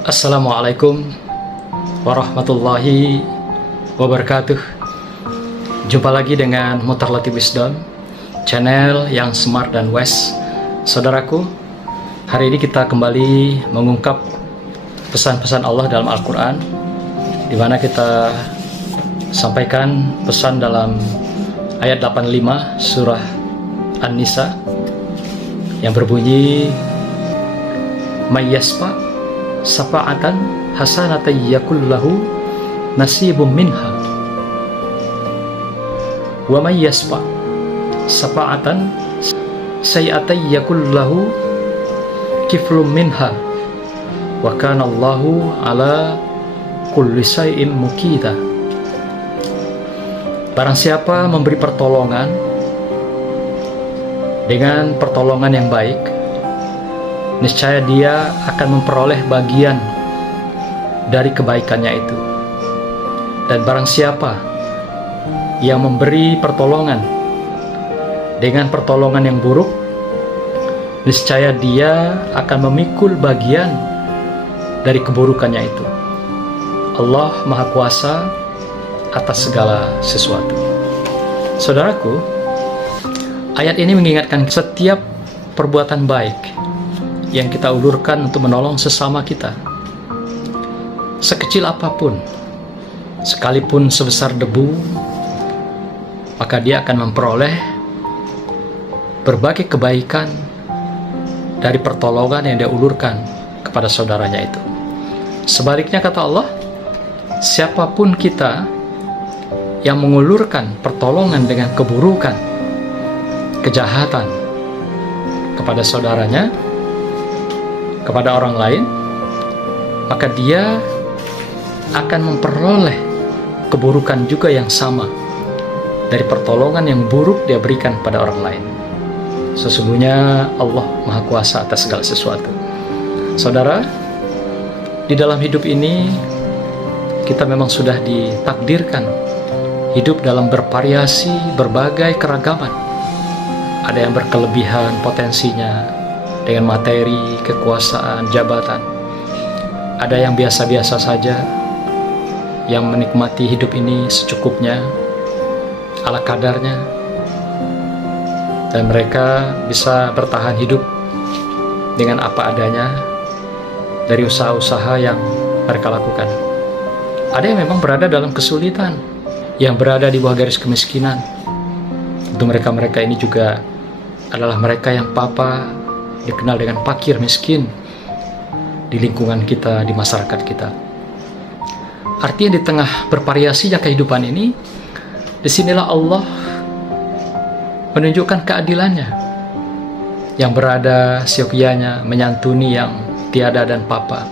Assalamualaikum warahmatullahi wabarakatuh. Jumpa lagi dengan Mutarlatif Wisdom, channel yang smart dan wise. Saudaraku, hari ini kita kembali mengungkap pesan-pesan Allah dalam Al-Quran, di mana kita sampaikan pesan dalam ayat 85 surah An-Nisa yang berbunyi, mayyasfa safa'atan hasanatan yakullahu nasibum minha wa may yasfa safa'atan sayi'atan yakullahu kiflum minha wa kana Allahu ala kulli syai'in muqita. Barang siapa memberi pertolongan dengan pertolongan yang baik, niscaya dia akan memperoleh bagian dari kebaikannya itu. Dan barang siapa yang memberi pertolongan dengan pertolongan yang buruk, niscaya dia akan memikul bagian dari keburukannya itu. Allah Maha Kuasa atas segala sesuatu. Saudaraku, ayat ini mengingatkan setiap perbuatan baik yang kita ulurkan untuk menolong sesama kita, sekecil apapun, sekalipun sebesar debu, maka dia akan memperoleh berbagai kebaikan dari pertolongan yang dia ulurkan kepada saudaranya itu. Sebaliknya kata Allah, siapapun kita yang mengulurkan pertolongan dengan keburukan, kejahatan kepada saudaranya, kepada orang lain, maka dia akan memperoleh keburukan juga yang sama dari pertolongan yang buruk dia berikan pada orang lain. Sesungguhnya Allah Maha Kuasa atas segala sesuatu. Saudara, di dalam hidup ini kita memang sudah ditakdirkan hidup dalam bervariasi, berbagai keragaman. Ada yang berkelebihan potensinya dengan materi, kekuasaan, jabatan. Ada yang biasa-biasa saja, yang menikmati hidup ini secukupnya, ala kadarnya, dan mereka bisa bertahan hidup dengan apa adanya dari usaha-usaha yang mereka lakukan. Ada yang memang berada dalam kesulitan, yang berada di bawah garis kemiskinan. Untuk mereka-mereka ini juga adalah mereka yang dikenal dengan fakir miskin di lingkungan kita, di masyarakat kita. Artinya di tengah bervariasinya kehidupan ini, disinilah Allah menunjukkan keadilannya, yang berada siokianya menyantuni yang tiada dan papa,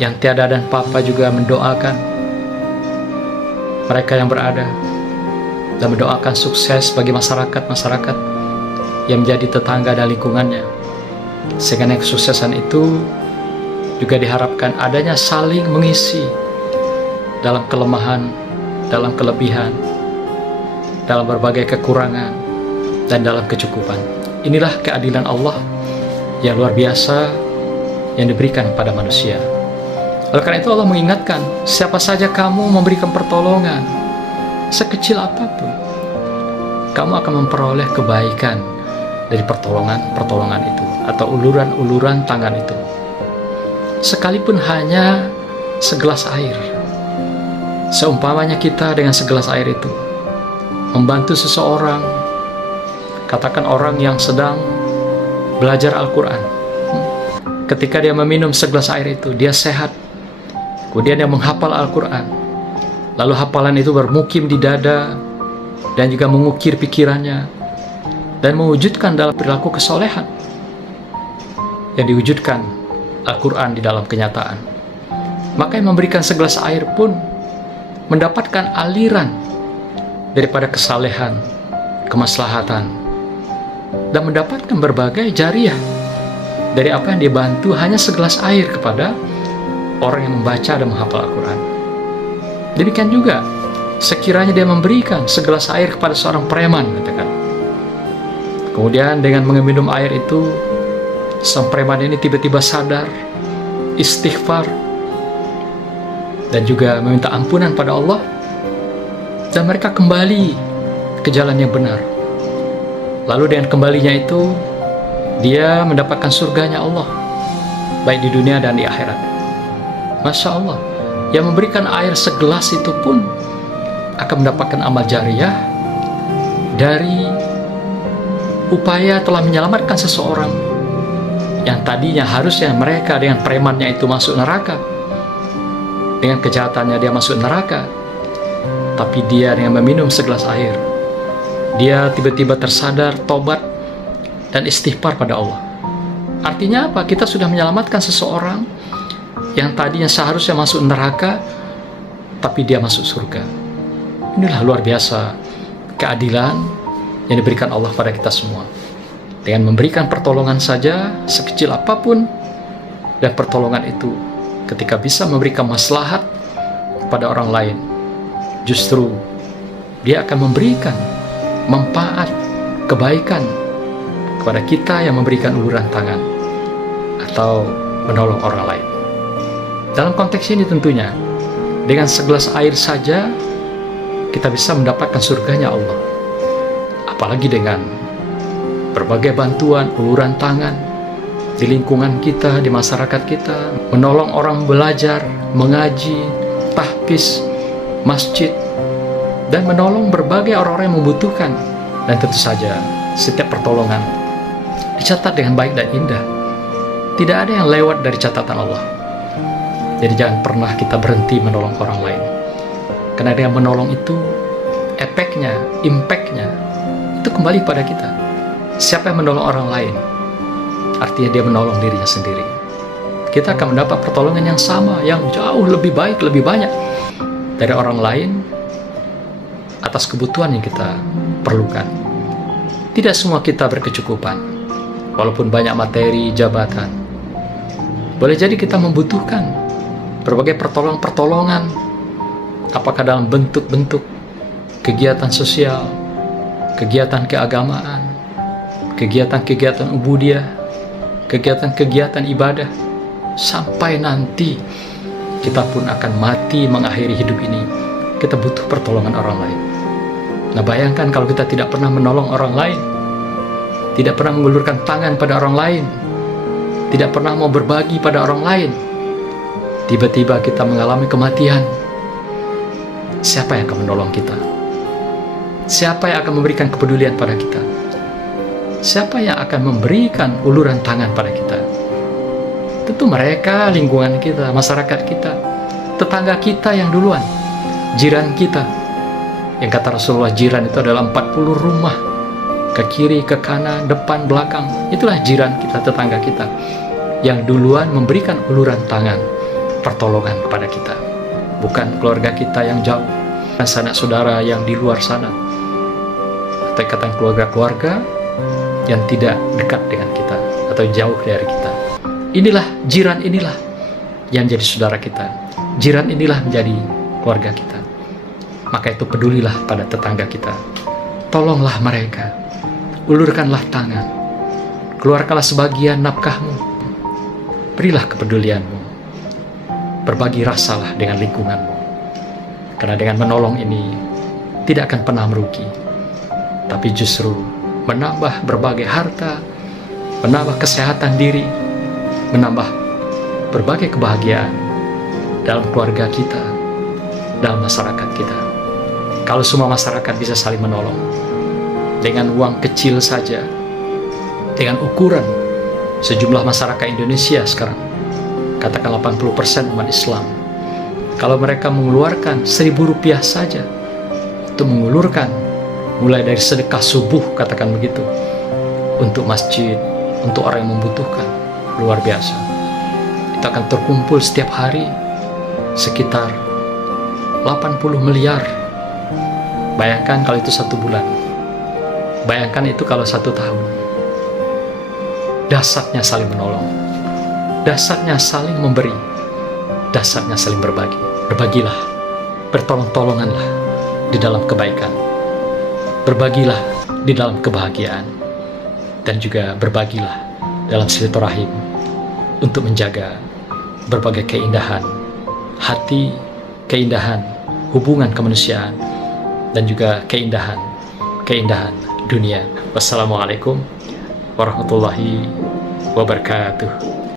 yang tiada dan papa juga mendoakan mereka yang berada dan mendoakan sukses bagi masyarakat yang menjadi tetangga dan lingkungannya. Sehingga kesuksesan itu juga diharapkan adanya saling mengisi dalam kelemahan, dalam kelebihan, dalam berbagai kekurangan, dan dalam kecukupan. Inilah keadilan Allah yang luar biasa yang diberikan kepada manusia. Oleh karena itu Allah mengingatkan, siapa saja kamu memberikan pertolongan sekecil apapun, kamu akan memperoleh kebaikan dari pertolongan itu, atau uluran tangan itu, sekalipun hanya segelas air. Seumpamanya kita dengan segelas air itu membantu seseorang, katakan orang yang sedang belajar Al-Quran. Ketika dia meminum segelas air itu, dia sehat, kemudian dia menghafal Al-Quran, lalu hafalan itu bermukim di dada dan juga mengukir pikirannya dan mewujudkan dalam perilaku kesolehan yang diwujudkan Al-Quran di dalam kenyataan. Maka yang memberikan segelas air pun mendapatkan aliran daripada kesalehan, kemaslahatan, dan mendapatkan berbagai jariah dari apa yang dibantu hanya segelas air kepada orang yang membaca dan menghafal Al-Quran. Demikian juga sekiranya dia memberikan segelas air kepada seorang preman, katakan, kemudian dengan meminum air itu, sang preman ini tiba-tiba sadar istighfar, dan juga meminta ampunan pada Allah, dan mereka kembali ke jalan yang benar. Lalu dengan kembalinya itu, dia mendapatkan surganya Allah, baik di dunia dan di akhirat. Masya Allah, yang memberikan air segelas itu pun akan mendapatkan amal jariyah dari upaya telah menyelamatkan seseorang yang tadinya harusnya mereka dengan premannya itu masuk neraka, dengan kejahatannya dia masuk neraka, tapi dia dengan meminum segelas air, dia tiba-tiba tersadar, tobat, dan istighfar pada Allah. Artinya apa? Kita sudah menyelamatkan seseorang yang tadinya seharusnya masuk neraka, tapi dia masuk surga. Inilah luar biasa keadilan yang diberikan Allah pada kita semua. Dengan memberikan pertolongan saja, sekecil apapun, dan pertolongan itu ketika bisa memberikan maslahat kepada orang lain, justru dia akan memberikan manfaat, kebaikan kepada kita yang memberikan uluran tangan atau menolong orang lain. Dalam konteks ini tentunya, dengan segelas air saja kita bisa mendapatkan surganya Allah. Apalagi dengan berbagai bantuan, uluran tangan di lingkungan kita, di masyarakat kita, menolong orang belajar, mengaji, tahfiz, masjid, dan menolong berbagai orang-orang yang membutuhkan. Dan tentu saja setiap pertolongan dicatat dengan baik dan indah. Tidak ada yang lewat dari catatan Allah. Jadi jangan pernah kita berhenti menolong orang lain, karena dengan menolong itu efeknya, impactnya itu kembali pada kita. Siapa yang menolong orang lain, artinya dia menolong dirinya sendiri. Kita akan mendapat pertolongan yang sama, yang jauh lebih baik, lebih banyak dari orang lain atas kebutuhan yang kita perlukan. Tidak semua kita berkecukupan, walaupun banyak materi, jabatan. Boleh jadi kita membutuhkan berbagai pertolongan, apakah dalam bentuk-bentuk kegiatan sosial, kegiatan keagamaan, kegiatan-kegiatan ubudiyah, kegiatan-kegiatan ibadah, sampai nanti kita pun akan mati mengakhiri hidup ini, kita butuh pertolongan orang lain. Nah, bayangkan kalau kita tidak pernah menolong orang lain, tidak pernah mengulurkan tangan pada orang lain, tidak pernah mau berbagi pada orang lain, tiba-tiba kita mengalami kematian. Siapa yang akan menolong kita? Siapa yang akan memberikan kepedulian pada kita? Siapa yang akan memberikan uluran tangan pada kita? Tentu mereka, lingkungan kita, masyarakat kita, tetangga kita yang duluan, jiran kita. Yang kata Rasulullah, jiran itu adalah 40 rumah, ke kiri, ke kanan, depan, belakang. Itulah jiran kita, tetangga kita, yang duluan memberikan uluran tangan, pertolongan kepada kita. Bukan keluarga kita yang jauh, sanak saudara yang di luar sana, atau ikatan keluarga-keluarga yang tidak dekat dengan kita atau jauh dari kita. Inilah jiran, inilah yang menjadi saudara kita. Jiran inilah menjadi keluarga kita. Maka itu pedulilah pada tetangga kita. Tolonglah mereka, ulurkanlah tangan, keluarkanlah sebagian nafkahmu, berilah kepedulianmu, berbagi rasalah dengan lingkunganmu. Karena dengan menolong ini tidak akan pernah merugi, tapi justru menambah berbagai harta, menambah kesehatan diri, menambah berbagai kebahagiaan dalam keluarga kita, dalam masyarakat kita. Kalau semua masyarakat bisa saling menolong dengan uang kecil saja, dengan ukuran sejumlah masyarakat Indonesia sekarang, katakan 80% umat Islam, kalau mereka mengeluarkan Rp1.000 saja, itu mengulurkan mulai dari sedekah subuh, katakan begitu, untuk masjid, untuk orang yang membutuhkan, luar biasa. Itu akan terkumpul setiap hari sekitar 80 miliar. Bayangkan kalau itu 1 bulan, bayangkan itu kalau 1 tahun. Dasarnya saling menolong, dasarnya saling memberi, dasarnya saling berbagi. Berbagilah, bertolong-tolonganlah di dalam kebaikan, berbagilah di dalam kebahagiaan, dan juga berbagilah dalam silaturahim untuk menjaga berbagai keindahan hati, keindahan hubungan kemanusiaan, dan juga keindahan dunia. Wassalamualaikum warahmatullahi wabarakatuh.